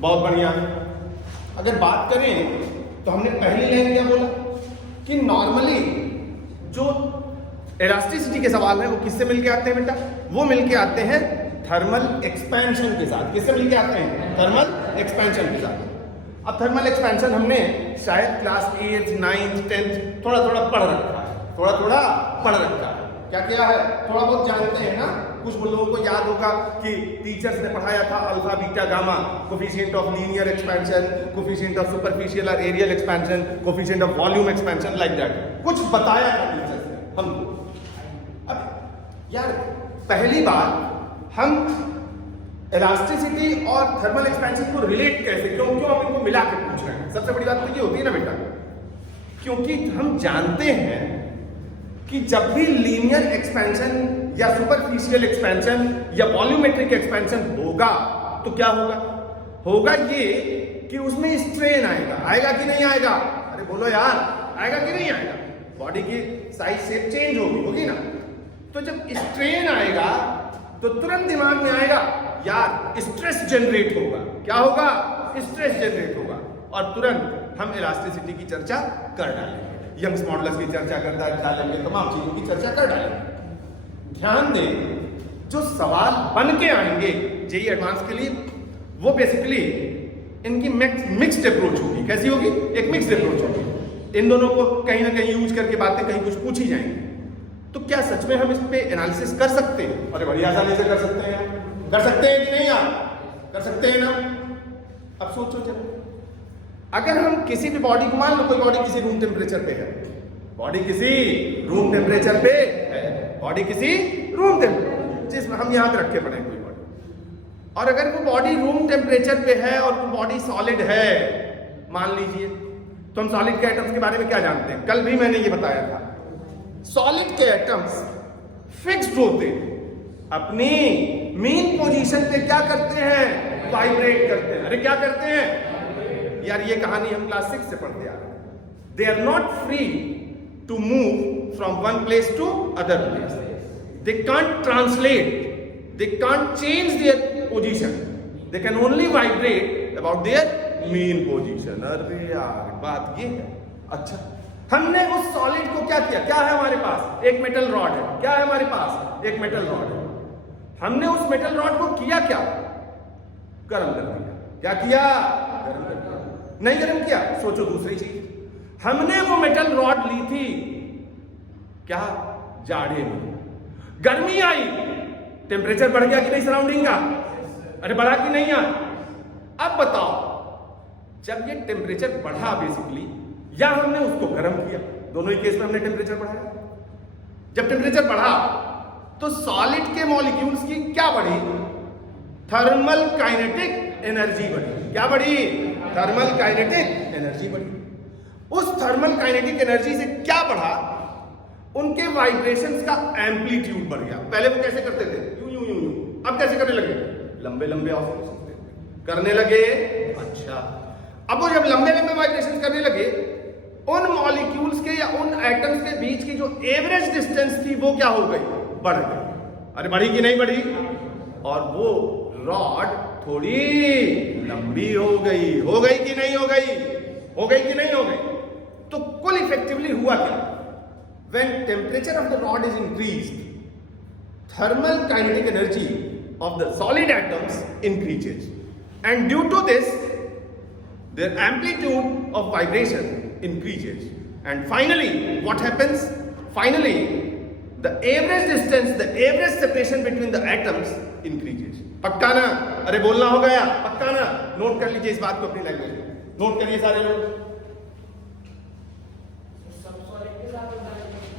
बहुत बढ़िया। अगर बात करें तो हमने पहली लाइन क्या बोला कि नॉर्मली जो इलास्टिसिटी के सवाल है वो किससे मिलके आते हैं बेटा? वो मिलके आते हैं थर्मल एक्सपेंशन के साथ। किससे मिलके आते हैं? थर्मल एक्सपेंशन के साथ। अब थर्मल एक्सपेंशन हमने शायद क्लास 8th 9th 10th थोड़ा थोड़ा पढ़ रखा है, थोड़ा थोड़ा पढ़ रखा है। क्या किया है? थोड़ा बहुत जानते हैं ना। कुछ लोगों को याद होगा कि टीचर्स ने पढ़ाया था alpha beta gamma, coefficient of linear expansion, coefficient of superficial और areal expansion, coefficient of volume expansion, like that कुछ बताया था टीचर्स ने हमको। अब यार पहली बात, हम इलास्टिसिटी और थर्मल एक्सपेंशन को रिलेट कैसे, क्यों हम इनको मिला के पूछ रहे हैं? सबसे बड़ी बात तो ये होती है ना बेटा, क्योंकि हम जानते हैं कि जब भी लीनियर एक्सपेंशन या सुपरफिशियल एक्सपेंशन या वॉल्यूमेट्रिक एक्सपेंशन होगा तो क्या होगा? होगा ये कि उसमें स्ट्रेन आएगा कि नहीं आएगा? अरे बोलो यार, आएगा कि नहीं आएगा? बॉडी की साइज शेप चेंज होगी ना। तो जब स्ट्रेन आएगा तो तुरंत दिमाग में आएगा यार स्ट्रेस जनरेट होगा। क्या होगा? स्ट्रेस जनरेट होगा। और तुरंत हम इलास्टिसिटी की चर्चा कर डालेंगे, यंग्स मॉडुलस की चर्चा कर डालेंगे, तमाम चीजों की चर्चा कर डालेंगे। ध्यान दें, जो सवाल बन के आएंगे जेईई एडवांस के लिए वो बेसिकली इनकी मिक्स्ड अप्रोच होगी। कैसी होगी? एक मिक्स्ड अप्रोच होगी। इन दोनों को कहीं ना कहीं यूज करके बातें कहीं कुछ पूछी जाएंगी। तो क्या सच में हम इस पे एनालिसिस कर सकते हैं? अरे बड़ी आसानी से कर सकते हैं। कर सकते हैं कि नहीं? आप कर सकते हैं ना? अब सोचो चलो, अगर हम किसी भी बॉडी को, मान लो कोई बॉडी किसी रूम टेम्परेचर पे है, बॉडी किसी रूम टेम्परेचर पे है, बॉडी किसी रूम टेम्परेचर, जिसमें हम यहां पे रखे पड़े कोई बॉडी, और अगर वो बॉडी रूम टेम्परेचर पे है और वो बॉडी सॉलिड है मान लीजिए, तो हम सॉलिड के एटम्स के बारे में क्या जानते हैं? कल भी मैंने ये बताया था, सॉलिड के एटम्स फिक्स्ड होते हैं, अपनी मीन पोजीशन पे क्या करते हैं? वाइब्रेट करते हैं। अरे क्या करते हैं यार? ये कहानी हम क्लास 6 से पढ़ते आ रहे हैं। They are not free to move from one place to other place, they can't translate, they can't change their position, they can only vibrate about their mean position. अरे यार बात ये है। अच्छा, हमने उस सॉलिड को क्या किया? क्या है हमारे पास? एक मेटल रॉड है। क्या है हमारे पास? एक मेटल रॉड है। हमने उस मेटल रॉड को किया क्या? गर्म कर दिया। क्या किया? गर्म कर दिया। नहीं गर्म किया? सोचो दूसरी चीज, हमने वो मेटल रॉड ली थी क्या? जाड़े में, गर्मी आई, टेम्परेचर बढ़ गया कि नहीं सराउंडिंग का? अरे बढ़ा कि नहीं यार? अब बताओ, जब ये टेम्परेचर बढ़ा बेसिकली, या हमने उसको गर्म किया, दोनों ही केस में हमने टेम्परेचर बढ़ाया। जब टेम्परेचर बढ़ा तो सॉलिड के मॉलिक्यूल्स की क्या बढ़ी? थर्मल काइनेटिक एनर्जी बढ़ी। क्या बढ़ी? थर्मल काइनेटिक एनर्जी बढ़ी। उस थर्मल काइनेटिक एनर्जी से क्या बढ़ा? उनके वाइब्रेशंस का एम्पलीट्यूड बढ़ गया। पहले वो कैसे करते थे? यूं यूं यूं यूं, अब कैसे करने लगे? लंबे लंबे ऑसिलेशन करने लगे। अच्छा, अब वो जब लंबे लंबे वाइब्रेशन करने लगे, उन मॉलिक्यूल्स के या उन एटम्स के बीच की जो एवरेज डिस्टेंस थी वो क्या हो गई? बढ़ गई। अरे बढ़ी कि नहीं बढ़ी? और वो रॉड थोड़ी लंबी हो गई। हो गई कि नहीं हो गई? हो गई कि नहीं हो गई? तो कुल इफेक्टिवली हुआ क्या? When temperature of the rod is increased, thermal kinetic energy of the solid atoms increases, and due to this, their amplitude of vibration increases, and finally, what happens? Finally, the average distance, the average separation between the atoms increases. पक्का ना? अरे बोलना होगा यार, पक्का ना? Note कर लीजिए इस बात को अपनी लैंग्वेज में, नोट करिए सारे लोग।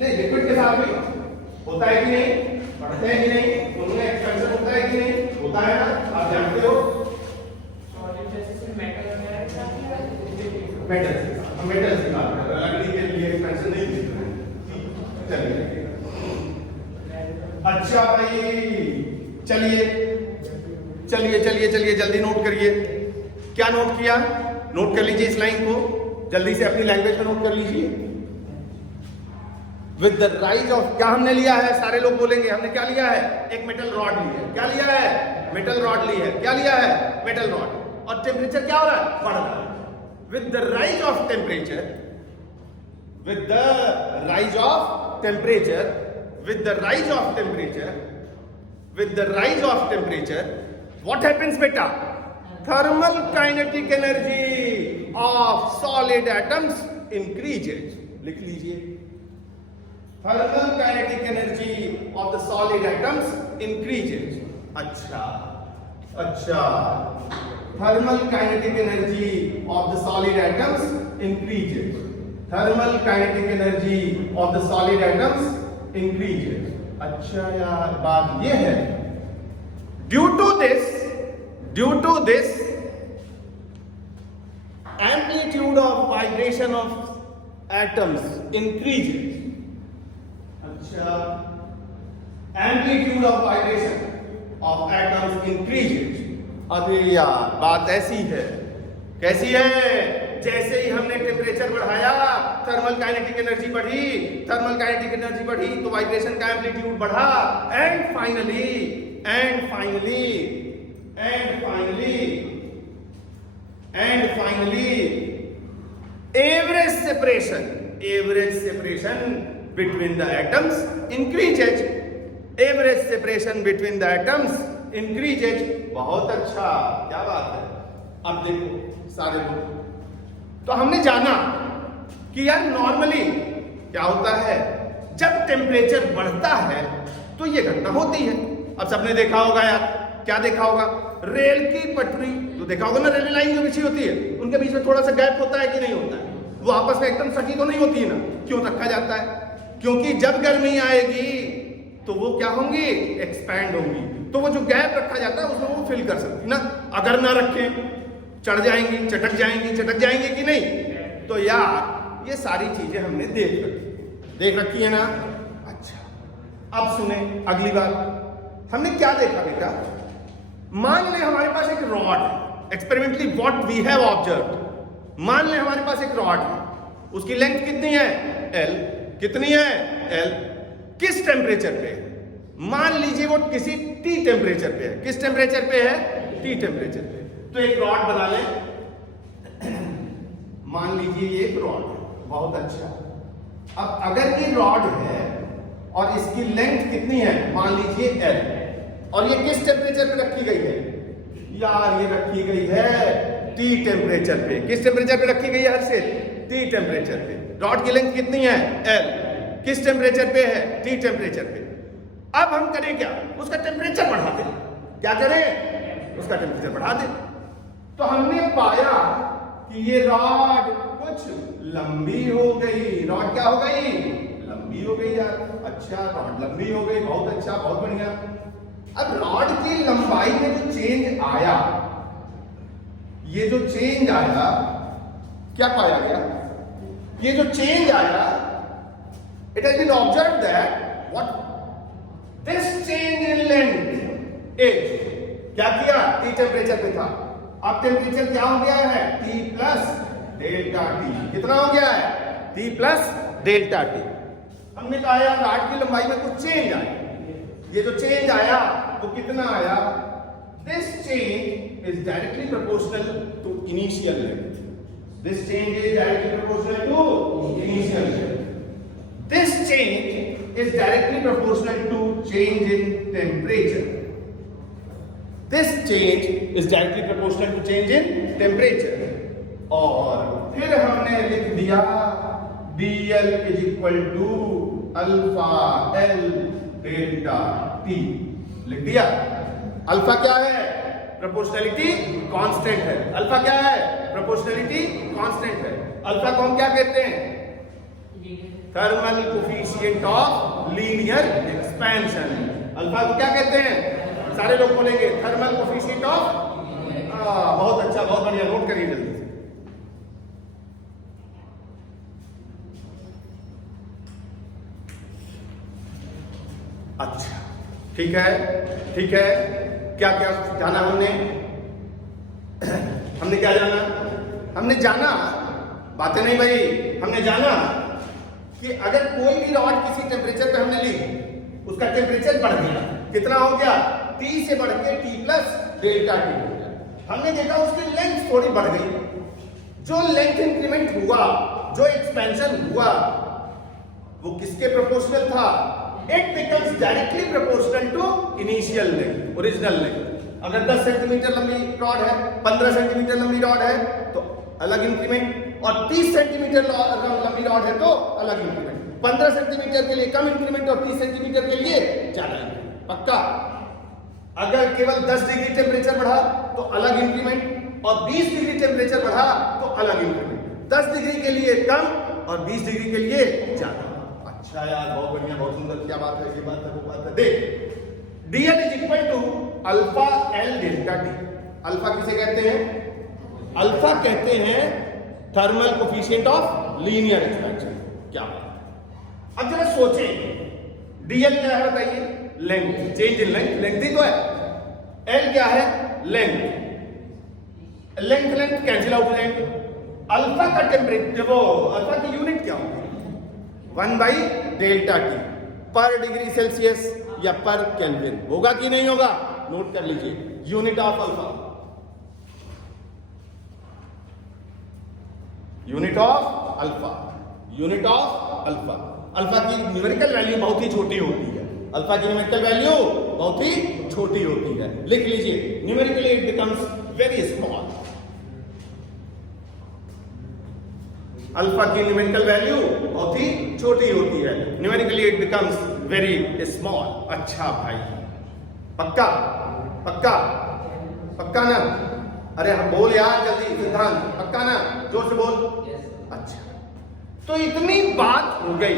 नहीं, लिक्विड के साथ भी होता है कि नहीं? बढ़ते हैं कि नहीं? उनमें एक्सपेंशन होता है कि नहीं? होता है ना? आप जानते हो। मेटल हम मेटल की बात कर रहे हैं, लकड़ी के लिए एक्सपेंशन नहीं दिख रहा है। चलिए, अच्छा भाई, चलिए चलिए चलिए चलिए जल्दी नोट करिए। क्या नोट किया? नोट कर लीजिए इस लाइन को, जल्दी से अपनी लैंग्वेज में नोट कर लीजिए। विद द राइज ऑफ, क्या हमने लिया है, सारे लोग बोलेंगे हमने क्या लिया है, एक मेटल रॉड ली है, क्या लिया है, मेटल रॉड ली है, क्या लिया है, मेटल रॉड, और टेम्परेचर क्या हो रहा है, बढ़ रहा है। With the rise of temperature, with the rise of temperature, with the rise of temperature, with the rise of temperature, what happens बेटा, thermal kinetic energy of solid atoms increases. लिख लीजिए, thermal kinetic energy of the solid atoms increases. अच्छा, thermal kinetic energy of the solid atoms increases, thermal kinetic energy of the solid atoms increases. अच्छा यार, बात ये है, due to this amplitude of vibration of atoms increases. अच्छा, amplitude of vibration of atoms increases. अरे यार, बात ऐसी है, कैसी है, जैसे ही हमने टेम्परेचर बढ़ाया थर्मल काइनेटिक एनर्जी बढ़ी, थर्मल काइनेटिक एनर्जी बढ़ी तो वाइब्रेशन का एम्पलीट्यूड बढ़ा, and finally average separation between the atoms increases, average separation between the atoms increases। बहुत अच्छा, क्या बात है। अब देखो सारे लोग, तो हमने जाना कि यार नॉर्मली क्या होता है, जब टेम्परेचर बढ़ता है तो ये घटना होती है। अब सबने देखा होगा यार, क्या देखा होगा, रेल की पटरी तो देखा होगा ना, रेलवे लाइन जो बिछी होती है उनके बीच में थोड़ा सा गैप होता है कि नहीं होता है, वो आपस में एकदम सटी तो नहीं होती है ना, क्यों रखा जाता है, क्योंकि जब गर्मी आएगी तो वो क्या होंगी, एक्सपैंड होंगी, तो वो जो गैप रखा जाता है उसमें वो फिल कर सकती ना। अगर ना रखें चढ़ जाएंगी, चटक जाएंगी कि नहीं। तो यार ये सारी चीजें हमने देख रखी है ना। अच्छा, अब सुने अगली बात, हमने क्या देखा बेटा, मान ले हमारे पास एक रॉड है, experimentally what we have observed, मान ले हमारे पास एक रॉड है, उसकी लेंथ कितनी है, L, कितनी है, L, किस टेम्परेचर पे है, मान लीजिए वो किसी T टेम्परेचर पे है, किस टेम्परेचर पे है, T टेम्परेचर पे। तो एक रॉड बना ले, मान लीजिए ये एक रॉड है, बहुत अच्छा। अब अगर ये रॉड है और इसकी लेंथ कितनी है, मान लीजिए L, और ये किस टेम्परेचर पे रखी गई है, यार ये रखी गई है T टेम्परेचर पे। किस टेम्परेचर पे रखी गई है हर्षित, T टेम्परेचर पे। रॉड की लेंथ कितनी है, L, किस टेम्परेचर पे है, T टेम्परेचर पे। अब हम करें क्या, उसका टेम्परेचर बढ़ा दें, क्या करें, उसका टेम्परेचर बढ़ा दें। तो हमने पाया कि ये रॉड कुछ लंबी हो गई, रॉड क्या हो गई, लंबी हो गई यार। अच्छा, रॉड लंबी हो गई, बहुत अच्छा, बहुत बढ़िया। अब रॉड की लंबाई में जो चेंज आया, ये जो चेंज आया, क्या पाया गया, ये जो चेंज आया, it has been observed that what this change in length is, क्या किया, T टेम्परेचर पे था, अब टेम्परेचर क्या हो गया है, T प्लस डेल्टा T। कितना हो गया है, T प्लस डेल्टा T। हमने कहा यार रॉड की लंबाई में कुछ चेंज आया, ये जो चेंज आया वो कितना आया, this change is directly proportional to initial length, this change is directly proportional to initial length, this change is directly proportional to change in temperature, this change is directly proportional to change in temperature. और फिर हमने लिख दिया dl is equal to alpha L delta T, लिख दिया। Alpha क्या है, proportionality constant है, अल्फा क्या है, प्रोपोर्शनलिटी कांस्टेंट है। अल्फा को हम क्या कहते हैं, thermal coefficient of linear expansion. Alpha को क्या कहते हैं, सारे लोग बोलेंगे थर्मल कोफिशिएंट ऑफ, बहुत अच्छा, बहुत बढ़िया, नोट करिए जल्दी से। अच्छा, ठीक है, क्या क्या जाना हमने क्या जाना, हमने जाना, बातें नहीं भाई, हमने जाना कि अगर कोई भी रॉड किसी टेम्परेचर पे हमने ली, उसका टेम्परेचर बढ़ गया, कितना हो गया, T से बढ़ के T प्लस डेल्टा T हो गया। हमने देखा उसकी लेंथ थोड़ी बढ़ गई, जो लेंथ इंक्रीमेंट हुआ, जो एक्सपेंशन हुआ, वो किसके प्रोपोर्शनल था? It becomes directly proportional to initial length, original length. अगर 10 सेंटीमीटर लंबी रॉड है, 15 सेंटीमीटर लंबी रॉड है तो अलग इंक्रीमेंट, और 30 सेंटीमीटर लंबी रॉड है तो अलग इंक्रीमेंट। 15 सेंटीमीटर के लिए कम इंक्रीमेंट और 30 सेंटीमीटर के लिए ज्यादा इंक्रीमेंट। पक्का? अगर केवल 10 डिग्री टेम्परेचर बढ़ा तो अलग इंक्रीमेंट, और 20 डिग्री टेम्परेचर बढ़ा तो अलग इंक्रीमेंट। 10 डिग्री के लिए कम और 20 डिग्री के लिए ज्यादा। अच्छा यार, बहुत बढ़िया, बहुत सुंदर, क्या बात है, ये बात है, वो बात है। देख, dl is equal to alpha L delta T. Alpha किसे कहते हैं? अल्फा कहते हैं thermal coefficient of linear expansion. क्या बात। अब जरा सोचें, dl क्या है बताइए? Length, change in length, length ही तो है। l क्या है? लेंथ। लेंथ कैंसिल आउट हो जाएंगे। अल्फा का टेम्परेचर, वो अल्फा की यूनिट क्या होगी? 1/डेल्टा टी, पर डिग्री सेल्सियस या पर केल्विन। होगा कि नहीं होगा? नोट कर लीजिए, unit of alpha, unit of alpha, unit of alpha. Alpha की न्यूमेरिकल वैल्यू बहुत ही छोटी होती है, अल्फा की न्यूमेरिकल वैल्यू बहुत ही छोटी होती है। लिख लीजिए, numerically it becomes very small. Alpha की न्यूमेरिकल वैल्यू बहुत ही छोटी होती है, numerically it becomes very small. अच्छा भाई, पक्का? पक्का? पक्का ना? अरे हम बोल यार जल्दी, सिद्धांत पक्का ना? जोर से बोल। अच्छा, तो इतनी बात हो गई,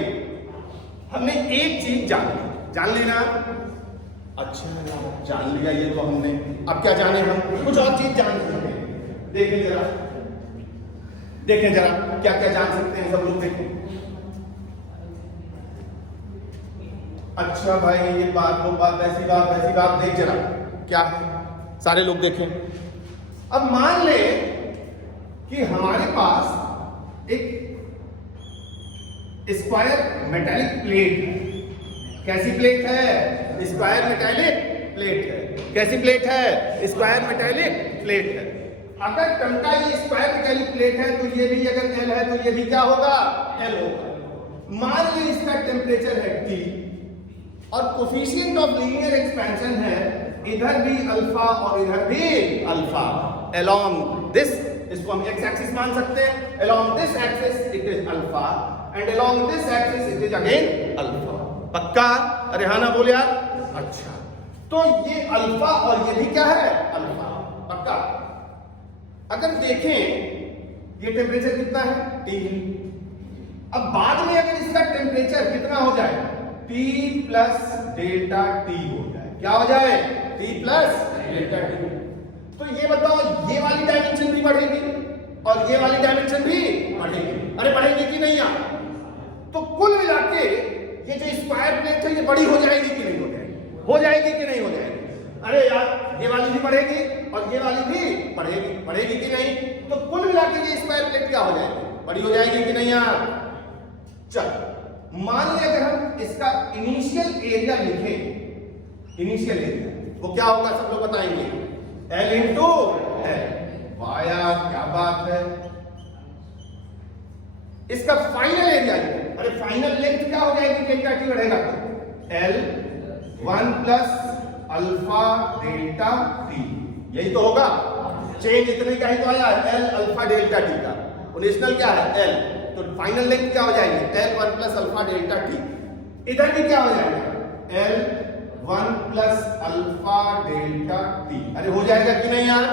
हमने एक चीज जान ली ना? अच्छा जान लिया ये तो हमने, अब क्या जाने हम? कुछ और चीज जान सकते हैं। देखें जरा, देखें जरा क्या क्या जान सकते हैं सब लोग, देखें। अच्छा भाई, ये बात वो बात, ऐसी बात वैसी बात, देख जरा क्या है, सारे लोग देखें। अब मान ले कि हमारे पास एक स्क्वायर मेटालिक प्लेट है। कैसी प्लेट है? स्क्वायर मेटालिक प्लेट है। कैसी प्लेट है? स्क्वायर मेटालिक प्लेट है। अगर टन का ये स्क्वायर मेटालिक प्लेट है तो ये भी अगर L है तो ये भी क्या होगा? L होगा। मान ली इसका टेम्परेचर है T और कोफिशिएंट ऑफ लीनियर एक्सपेंशन है, इधर भी अल्फा और इधर भी अल्फा। अलोंग दिस, इसको हम x एक्सिस मान सकते हैं, along this axis it is alpha and along this axis it is again alpha. पक्का? अरे हाँ ना बोल यार। अच्छा, तो ये अल्फा और ये भी क्या है? अल्फा। पक्का? अगर देखें ये टेम्परेचर कितना है? T। अब बाद में अगर इसका टेम्परेचर कितना हो जाए? T प्लस डेल्टा T हो जाए। क्या हो जाए? T plus delta T। तो ये बताओ, ये वाली डायमेंशन भी बढ़ेगी और ये वाली डायमेंशन भी बढ़ेगी। अरे बढ़ेगी कि नहीं यार? तो कुल मिला के ये जो स्क्वायर प्लेट है ये बड़ी हो जाएगी कि नहीं हो जाएगी? हो जाएगी कि नहीं हो जाएगी? अरे यार, ये वाली भी बढ़ेगी और ये वाली भी बढ़ेगी, बढ़ेगी कि नहीं? तो कुल मिला के ये स्क्वायर प्लेट क्या हो जाएगी? बड़ी हो जाएगी कि नहीं यार? चल, मान लिया अगर हम इसका इनिशियल एरिया लिखें, इनिशियल एरिया वो क्या होगा सब लोग बताएंगे? L into L। वाह यार, क्या बात है। इसका फाइनल एरिया, अरे फाइनल लेंथ क्या हो जाएगी? डेल्टा T बढ़ेगा तो L 1 plus alpha delta T, यही तो होगा। चेंज इतने का ही तो आया, L अल्फा डेल्टा T का। ओरिजिनल क्या है? L। तो फाइनल लेंथ क्या हो जाएगी? L 1 plus alpha delta T। इधर भी क्या हो जाएगा? L 1 plus alpha delta T। अरे हो जाएगा कि नहीं यार?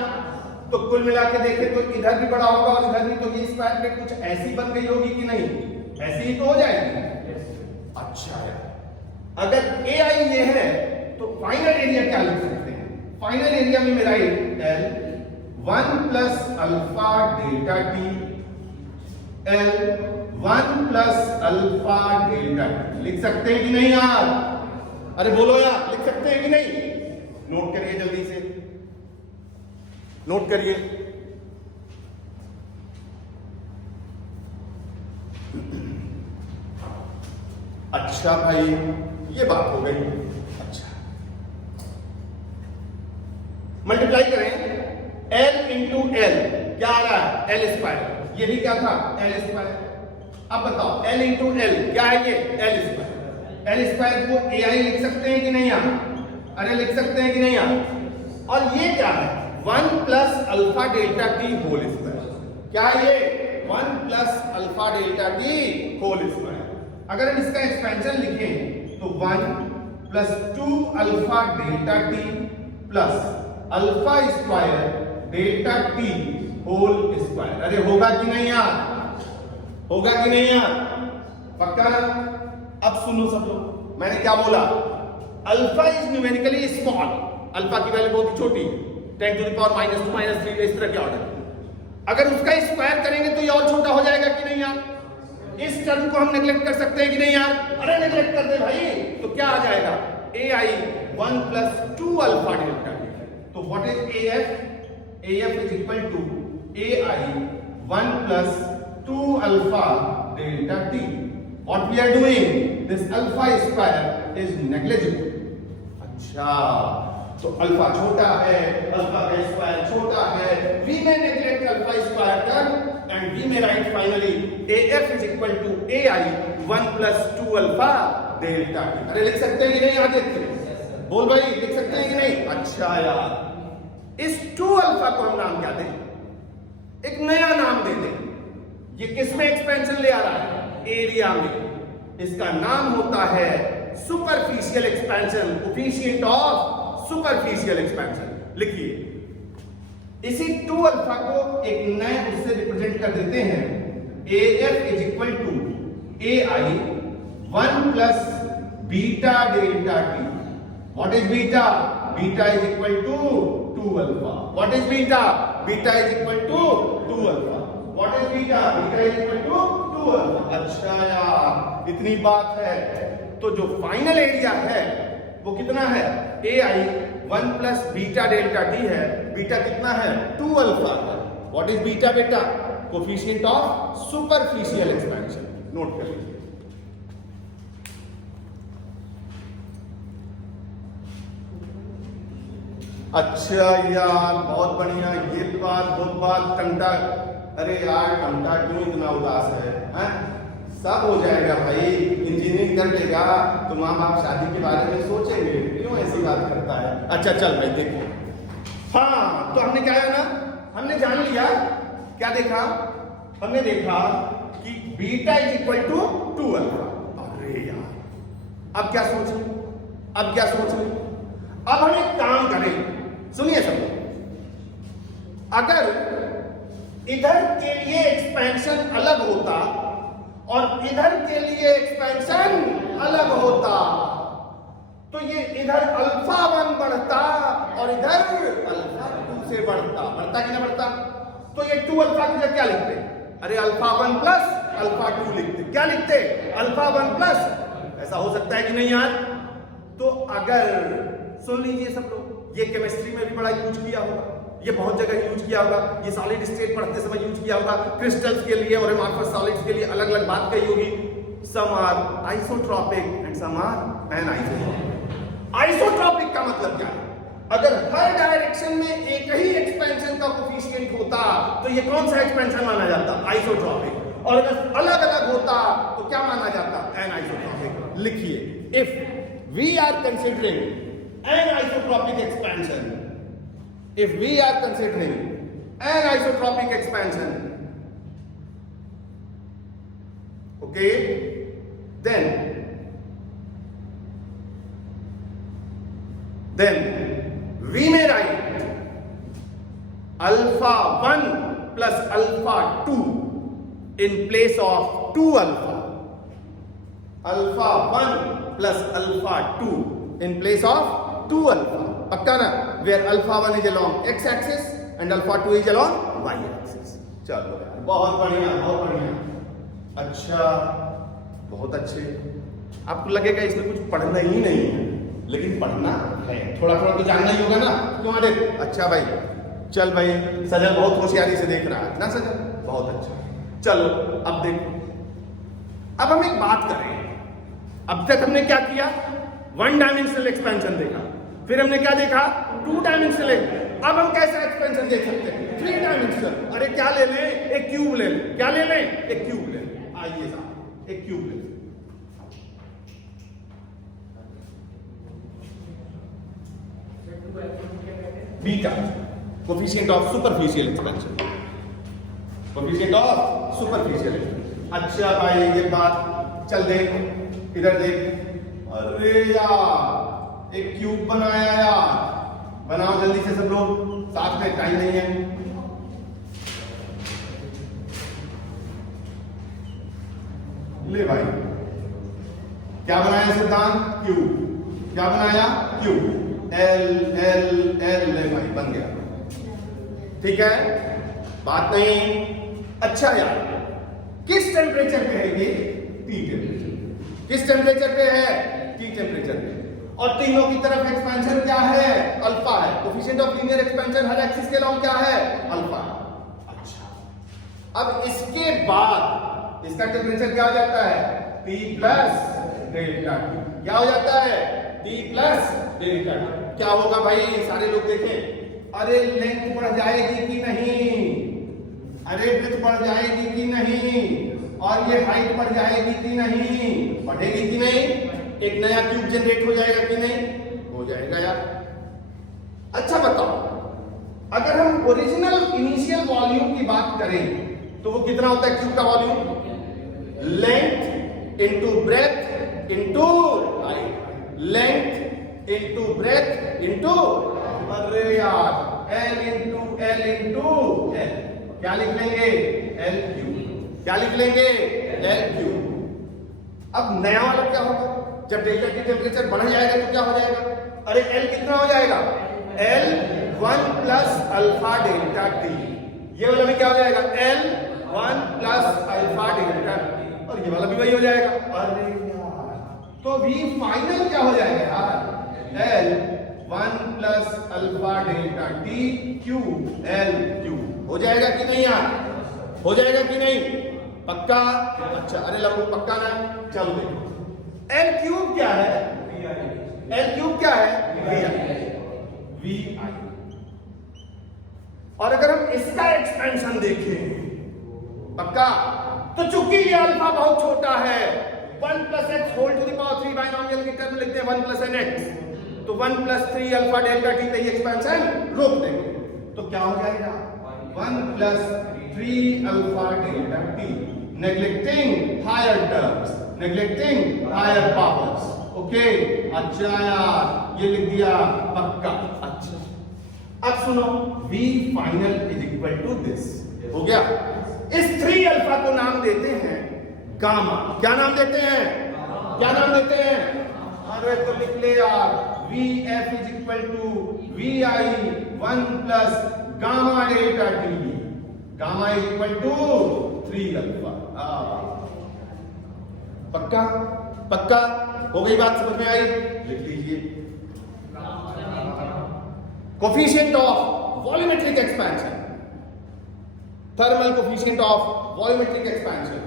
तो कुल मिला के देखें तो इधर भी बड़ा होगा और इधर भी, तो ये स्क्वायर प्लेट कुछ ऐसी बन गई होगी कि नहीं? ऐसी ही तो हो जाएगी। अच्छा है, अगर AI ये है तो फाइनल एरिया क्या लिख सकते हैं? फाइनल एरिया में मेरा L 1 plus alpha delta T, L 1 plus alpha delta T लिख सकते हैं कि नहीं यार? अरे बोलो यार, लिख सकते हैं कि नहीं? नोट करिए जल्दी से, नोट करिए। अच्छा भाई ये बात हो गई। अच्छा मल्टीप्लाई करें एल इंटू एल, क्या आ रहा है एल स्क्वायर, ये भी क्या था एल स्क्वायर। अब बताओ एल इंटू एल क्या है ये एल स्क्वायर। एल स्क्वायर को ए आई लिख सकते हैं कि नहीं यार, अरे लिख सकते हैं कि नहीं यार। और ये क्या है 1 plus alpha delta T whole square, क्या है ये 1 plus alpha delta T whole square. अगर हम इसका एक्सपेंशन लिखें तो 1 plus 2 alpha delta T plus alpha square delta T whole square. अरे होगा कि नहीं यार, होगा कि नहीं यार, पक्का ना। अब सुनो सब लोग, मैंने क्या बोला, alpha is numerically small, alpha की वैल्यू बहुत ही छोटी 10 टू द पावर -2 -3 इस तरह के ऑर्डर। अगर उसका स्क्वायर करेंगे तो ये और छोटा हो जाएगा कि नहीं यार। इस टर्म को हम नेग्लेक्ट कर सकते हैं कि नहीं यार, अरे नेग्लेक्ट कर दे भाई, तो क्या आ जाएगा A I 1 plus 2 alpha delta T. तो what is A F, A F is equal to A I 1 plus 2 alpha delta T. What we are doing, this alpha square is negligible. अच्छा तो alpha छोटा है, alpha का square छोटा है, we may neglect alpha square term and we may write finally AF is equal to AI 1 plus 2 alpha delta T. अरे लिख सकते हैं कि नहीं, याद देखते बोल भाई, लिख सकते हैं कि नहीं। अच्छा यार इस 2 अल्फा को हम नाम क्या दें, एक नया नाम दे दें। ये किस में एक्सपेंशन ले आ रहा है, एरिया में। इसका नाम होता है superficial expansion, coefficient of superficial expansion. लिखिए इसी 2 अल्फा को एक नए उससे रिप्रेजेंट कर देते हैं, AF is equal to AI 1 plus beta delta T. What is beta, beta is equal to 2 alpha. What is beta, beta is equal to 2 alpha. What is beta, beta is equal to 2 alpha. अच्छा यार इतनी बात है, तो जो final area है वो कितना है, AI 1 plus beta delta T है। बीटा कितना है 2 अल्फा। व्हाट इज बीटा बेटा, coefficient of superficial expansion, note कर लीजिए। अच्छा यार बहुत बढ़िया, ये बात घंटा, अरे यार घंटा क्यों इतना उदास है, हैं? सब हो जाएगा भाई, इंजीनियरिंग कर लेगा तो माँ बाप शादी के बारे में सोचेंगे, क्यों ऐसी बात करता है। अच्छा चल भाई देखो, हाँ तो हमने क्या है ना, हमने जान लिया, क्या देखा, हमने देखा कि beta is equal to 2 alpha. अरे यार अब क्या सोचें, अब क्या सोचें, अब हम एक काम करें, सुनिए सब, अगर इधर के लिए एक्सपेंशन अलग होता और इधर के लिए एक्सपेंशन अलग होता तो ये इधर अल्फा 1 बढ़ता और इधर अल्फा 2 से बढ़ता कि ना बढ़ता। तो ये 2 अल्फा की जगह क्या लिखते, अरे अल्फा 1 प्लस अल्फा 2 लिखते, क्या लिखते अल्फा 1 प्लस। ऐसा हो सकता है कि नहीं यार। तो अगर सुन लीजिए सब लोग, ये केमिस्ट्री में भी बड़ा यूज किया होगा, ये बहुत जगह यूज किया होगा, ये सॉलिड स्टेट पढ़ते समय यूज किया होगा, क्रिस्टल्स के लिए और एमॉर्फस सॉलिड्स के लिए अलग अलग बात कही होगी। Some are isotropic and some are anisotropic. Isotropic का मतलब क्या है, अगर हर डायरेक्शन में एक ही एक्सपेंशन का कोफिशिएंट होता तो ये कौन सा एक्सपेंशन माना जाता, आइसोट्रोपिक। और अगर अलग अलग होता तो क्या माना जाता, एनाइसोट्रोपिक। लिखिए if we are considering anisotropic expansion, if we are considering anisotropic expansion, okay, then we may write alpha 1 plus alpha 2 in place of 2 alpha, alpha 1 plus alpha 2 in place of 2 alpha, पक्का ना, where alpha 1 is along x axis and alpha 2 is along y axis। चलो बहुत बढ़िया, बहुत बढ़िया। अच्छा बहुत अच्छे, आपको लगेगा इसमें कुछ पढ़ना ही नहीं है, लेकिन पढ़ना है, थोड़ा थोड़ा तो जानना ही होगा ना, क्यों अरे। अच्छा भाई चल भाई, सजल बहुत होशियारी से देख रहा है ना सजल, बहुत अच्छा। चलो अब देखो, अब हम एक बात करें, अब तक हमने क्या किया, वन डायमेंशनल एक्सपेंशन देखा, फिर हमने क्या देखा, टू डायमेंशनल। अब हम कैसा एक्सपेंशन देख सकते हैं, थ्री डायमेंशनल। अरे क्या ले लें, एक क्यूब ले लें। क्या ले लें, एक क्यूब ले लें। आइए साहब एक क्यूब ले लें। Beta coefficient of superficial expansion, coefficient of superficial expansion. अच्छा भाई ये बात चल देख, इधर देख। अरे यार एक क्यूब बनाया यार, बनाओ जल्दी से सब लोग, साथ में टाइम नहीं है। ले भाई क्या बनाया सिद्धांत, क्यूब। क्या बनाया, क्यूब। एल एल एल, ले भाई बन गया, ठीक है, बात नहीं। अच्छा यार किस टेम्परेचर पे है ये, टी टेम्परेचर। किस टेम्परेचर पे है, टी टेम्परेचर पे। और तीनों की तरफ एक्सपेंशन क्या है, अल्फा है। Coefficient of linear expansion her axis के अलॉन्ग क्या है, अल्फा। अच्छा अब इसके बाद इसका टेम्परेचर क्या हो जाता है, T प्लस डेल्टा टी। क्या हो जाता है, T प्लस डेल्टा टी। क्या होगा भाई, सारे लोग देखें। अरे लेंथ बढ़ जाएगी कि नहीं, अरे ब्रेथ बढ़ जाएगी कि नहीं, और ये हाइट बढ़ जाएगी कि नहीं, बढ़ेगी कि नहीं, एक नया क्यूब जनरेट हो जाएगा कि नहीं, हो जाएगा यार। अच्छा बताओ, अगर हम ओरिजिनल इनिशियल वॉल्यूम की बात करें तो वो कितना होता है क्यूब का volume, length into breadth into height, length into breadth into, अरे यार L into L into L. क्या लिख लेंगे, एल क्यूब। क्या लिख लेंगे, एल क्यूब। अब नया वाला क्या होगा, जब डेल्टा टी टेम्परेचर बढ़ जाएगा तो क्या हो जाएगा, अरे एल कितना हो जाएगा, L 1 plus alpha delta T. ये वाला भी क्या हो जाएगा, L 1 plus alpha delta T, और ये वाला भी वही हो जाएगा। अरे यार तो वी फाइनल क्या हो जाएगा यार, L 1 plus alpha delta T cube, L cube. हो जाएगा कि नहीं यार, हो जाएगा कि नहीं, पक्का। अच्छा अरे लगो पक्का ना, चलो देखो एल क्यूब क्या है, एल क्यूब क्या है, वी आई। और अगर हम इसका एक्सपेंशन देखें पक्का, तो चूंकि ये अल्फा बहुत छोटा है, 1 plus x whole to the power 3 binomial के टर्म में लिखते हैं 1 प्लस एन एक्स, तो 1 प्लस 3 अल्फा डेल्टा टी पे एक्सपेंशन रोक देंगे, तो क्या हो जाएगा 1 plus 3 alpha delta t, neglecting higher terms, neglecting higher powers. Okay अच्छा यार ये लिख दिया पक्का। अच्छा अब सुनो, v final is equal to this, हो गया। इस 3 अल्फा को नाम देते हैं गामा। क्या नाम देते हैं, क्या नाम देते हैं, अरे तो लिख ले यार, v f is equal to v i 1 plus gamma delta t, gamma is equal to 3 alpha. पक्का, पक्का हो गई बात, समझ में आई, लिख लीजिए। Coefficient of volumetric expansion, thermal coefficient of volumetric expansion,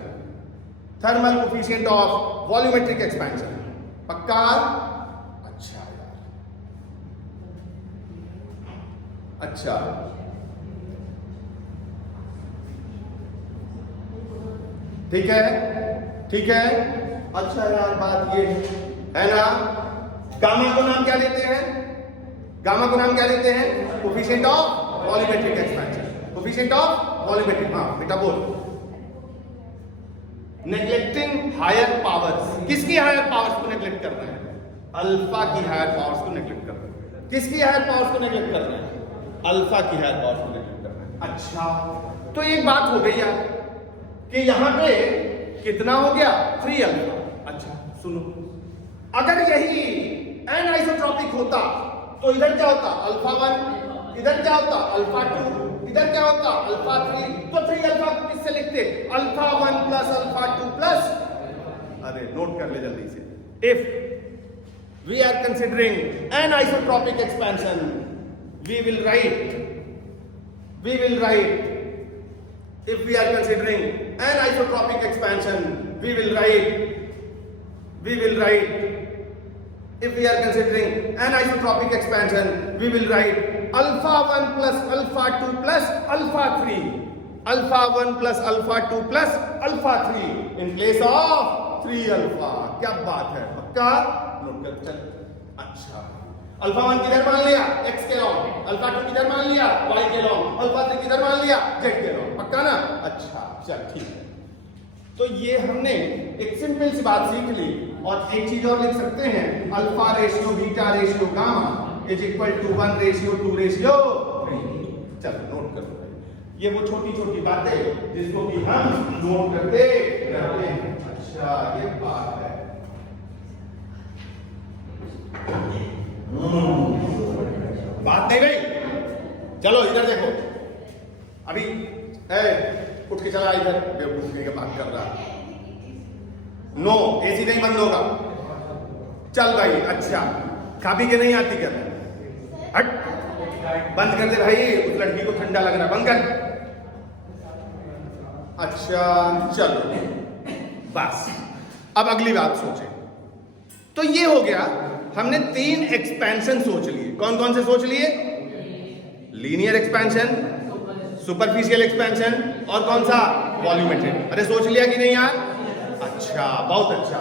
thermal coefficient of volumetric expansion, पक्का। अच्छा यार अच्छा ठीक है, ठीक है। अच्छा यार बात ये है ना, गामा को नाम क्या देते हैं, गामा को नाम क्या देते हैं, coefficient of volumetric expansion, coefficient of volumetric. हाँ बेटा बोल, नेग्लेक्टिंग हायर पावर्स। किसकी हायर पावर्स को नेग्लेक्ट कर रहे हैं, अल्फा की हायर पावर्स को नेग्लेक्ट कर रहे हैं। किसकी हायर पावर्स को नेग्लेक्ट कर रहे हैं, अल्फा की हायर पावर्स को नेग्लेक्ट कर रहे हैं। अच्छा तो एक बात हो गई यार कि यहां पे कितना हो गया, 3 अल्फा। अच्छा सुनो, अगर यही एन आइसोट्रॉपिक होता तो इधर क्या होता, अल्फा 1, इधर क्या होता, अल्फा 2, इधर क्या होता, अल्फा 3। तो 3 अल्फा को किससे लिखते, अल्फा 1 प्लस अल्फा 2 प्लस, अरे नोट कर ले जल्दी से, if we are considering anisotropic expansion we will write, if we are considering an isotropic expansion, we will write we will write, if we are considering anisotropic expansion, we will write alpha 1 plus alpha 2 plus alpha 3. Alpha 1 plus alpha 2 plus alpha 3 in place of 3 alpha. क्या बात है, पक्का note कर चल। अच्छा, alpha 1 किधर मान लिया, x के लॉन्ग, अल्फा 2 किधर मान लिया, y के लॉन्ग, अल्फा 3 किधर मान लिया, z के लॉन्ग, पक्का ना। अच्छा चल ठीक है, तो ये हमने एक सिंपल सी बात सीख ली। और एक चीज और लिख सकते हैं, alpha ratio beta ratio gamma is equal to 1 ratio 2 ratio 3। चलो नोट कर लो, ये वो छोटी छोटी बातें जिसको कि हम नोट करते रहते हैं। अच्छा ये बात है, बात नहीं गई। चलो इधर देखो, अभी उठ के चला इधर, बेवकूफी की बात कर रहा। नो, एसी नहीं बंद होगा। चल भाई, अच्छा खा पी के नहीं आती कर, हट बंद कर दे भाई, उस लड़की को ठंडा लग रहा, बंद कर। अच्छा चलो बस, अब अगली बात सोचे। तो ये हो गया, हमने 3 एक्सपेंशन सोच लिए। कौन कौन से सोच लिए? लीनियर एक्सपेंशन, सुपरफिशियल एक्सपेंशन और कौन सा? वॉल्यूमेट्रिक। अरे सोच लिया कि नहीं यार? अच्छा बहुत अच्छा।